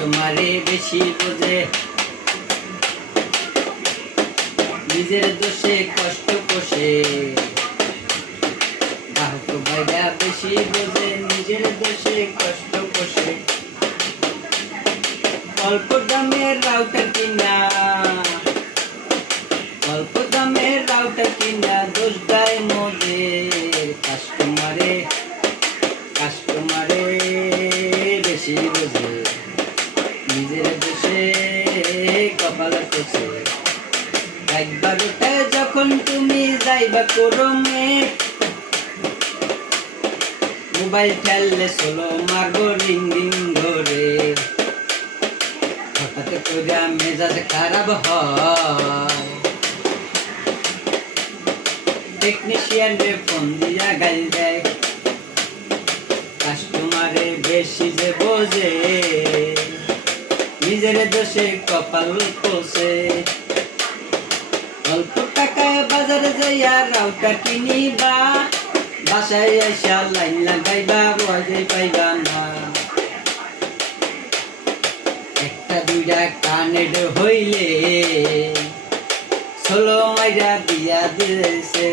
কাস্টমারে বেশি বোঝে, নিজের দোষে কষ্ট পোষে। গ্রাহক ভাইরা বেশি বোঝে, নিজের দোষে কষ্ট পোষে। অল্প দামের রাউটার কিনা, অল্প দামের রাউটার কিনা দোষ দেয় মোদের। কাস্টমারে বেশি বোঝে, নিজের দোষে কপাল কোষে। একবার উঠে যখন তুমি যাইবা করমে, মোবাইল ঠেললে সোলো মারবো রিং রিং ধরে। হঠাৎ করে মেজাজ খারাপ হয়, টেকনিশিয়ান রে ফোন দিয়া গাল দেয়। কাস্টমারে বেশি যে বোঝে, নিজের দোষে কপাল কোষে। অল্প টাকায় বাজারে যাইয়া রাউটার কিনিবা, বাসায় আইসা লাইন লাগাইবা, ভয় পাইবা না। একটা দুইটা কানেক্ট হইলে সোলো মাইরা দিয়া দিয়েছে।